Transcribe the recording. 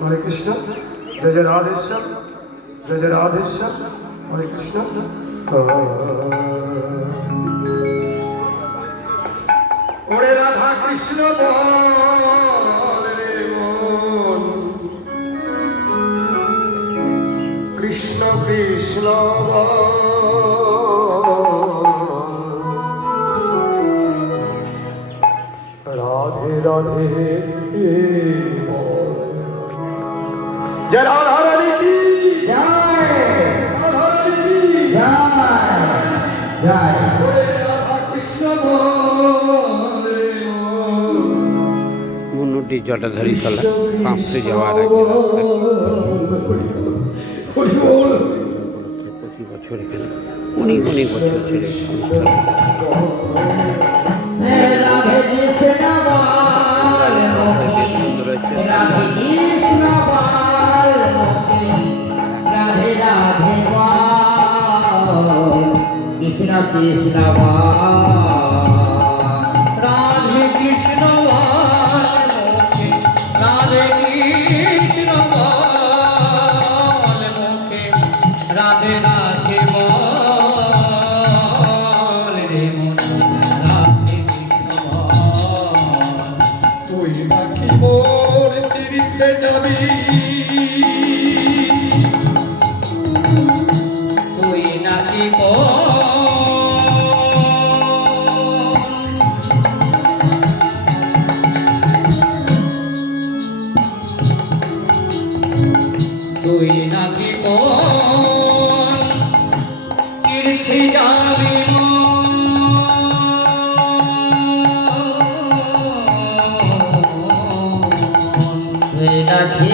হরে কৃষ্ণ। জয় জয় রাধেশ্যাম, জয় জয় রাধেশ্যাম, হরে কৃষ্ণ। ওরে রাধা কৃষ্ণ বল রে মন, কৃষ্ণ কৃষ্ণ বল। রাধে রাধে জয় রাধা রানী কি জয়, রাধা রানী কি জয়, জয়। ওরে রাধা কৃষ্ণ বল রে মন। মনুটি জটাধারী তলা পাঁচতে যাওয়ার আগে রাস্তায় প্রতি বছর এখানে অনেক অনেক বছর ছেড়ে অনুষ্ঠান বেশ সুন্দর হচ্ছে। কৃষ্ণ কৃষ্ণ রাধে কৃষ্ণ মুখে, রাধে কৃষ্ণ মুখে, রাধে রাধে বল রে মন, রাধে কৃষ্ণ তুই বাকি মোর তীরিতে যাবি, তুই নাকি তুই নাকি কীর্তি যাবি তুই নাকি